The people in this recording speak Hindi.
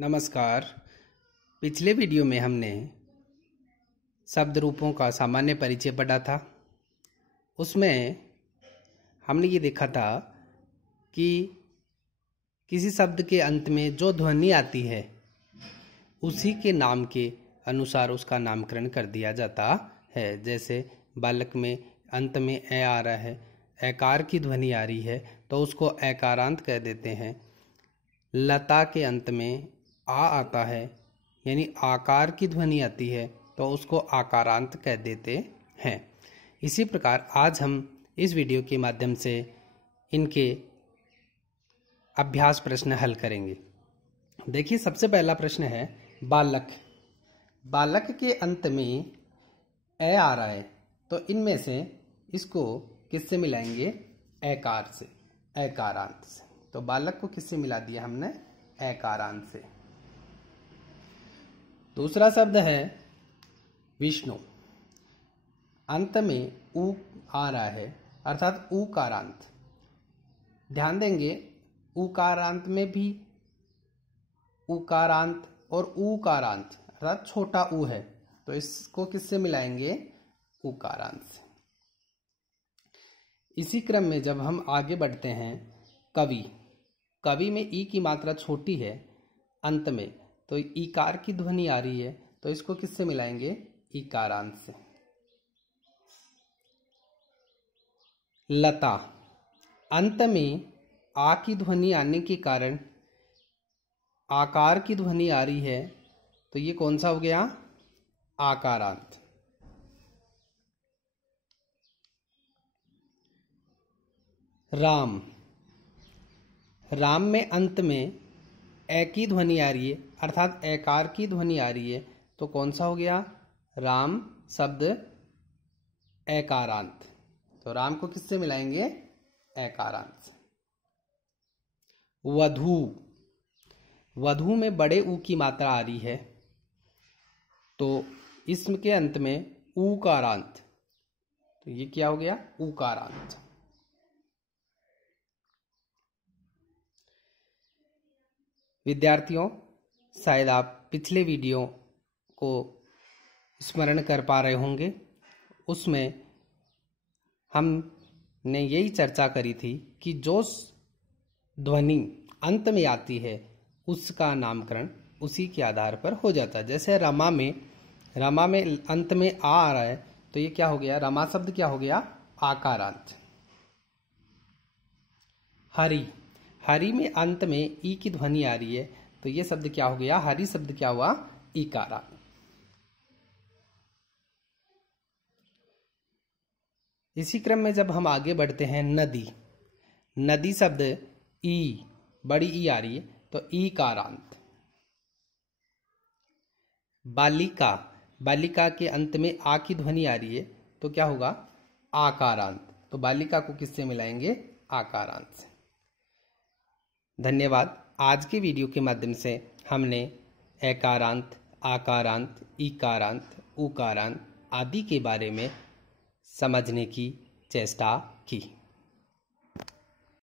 नमस्कार। पिछले वीडियो में हमने शब्द रूपों का सामान्य परिचय पढ़ा था। उसमें हमने ये देखा था कि किसी शब्द के अंत में जो ध्वनि आती है उसी के नाम के अनुसार उसका नामकरण कर दिया जाता है। जैसे बालक में अंत में ए आ रहा है, एकार की ध्वनि आ रही है तो उसको एकारांत कह देते हैं। लता के अंत में आ आता है यानी आकार की ध्वनि आती है तो उसको आकारांत कह देते हैं। इसी प्रकार आज हम इस वीडियो के माध्यम से इनके अभ्यास प्रश्न हल करेंगे। देखिए, सबसे पहला प्रश्न है बालक। बालक के अंत में ए आ रहा है तो इनमें से इसको किससे मिलाएंगे? एकार से, एकारांत से। तो बालक को किससे मिला दिया हमने? एकारांत से। दूसरा शब्द है विष्णु। अंत में ऊ आ रहा है अर्थात ऊकारांत। ध्यान देंगे, ऊकारांत में भी ऊकारांत और ऊकारांत अर्थात छोटा ऊ है तो इसको किससे मिलाएंगे? ऊकारांत से। इसी क्रम में जब हम आगे बढ़ते हैं कवि, कवि में ई की मात्रा छोटी है अंत में तो ईकार की ध्वनि आ रही है तो इसको किससे मिलाएंगे? ईकारांत से। लता, अंत में आ की ध्वनि आने के कारण आकार की ध्वनि आ रही है तो ये कौन सा हो गया? आकारांत। राम, राम में अंत में ए की ध्वनि आ रही है अर्थात एकार की ध्वनि आ रही है तो कौन सा हो गया? राम शब्द एकारांत। तो राम को किससे मिलाएंगे? एकारांत से। वधू, वधू में बड़े ऊ की मात्रा आ रही है तो इसम के अंत में ऊकारांत, तो ये क्या हो गया? ऊकारांत। विद्यार्थियों, शायद आप पिछले वीडियो को स्मरण कर पा रहे होंगे। उसमें हमने यही चर्चा करी थी कि जो ध्वनि अंत में आती है उसका नामकरण उसी के आधार पर हो जाता है। जैसे रमा में अंत में आ रहा है तो ये क्या हो गया? रमा शब्द क्या हो गया? आकारांत। हरि, हरि में अंत में ई की ध्वनि आ रही है तो ये शब्द क्या हो गया? हरि शब्द क्या हुआ? ईकारांत। इसी क्रम में जब हम आगे बढ़ते हैं नदी, नदी शब्द ई, बड़ी ई आ रही है तो ईकारांत। बालिका, बालिका के अंत में आ की ध्वनि आ रही है तो क्या होगा? आकारांत। तो बालिका को किससे मिलाएंगे? आकारांत से। धन्यवाद। आज के वीडियो के माध्यम से हमने एकारांत, आकारांत, ईकारांत, ऊकारांत आदि के बारे में समझने की चेष्टा की।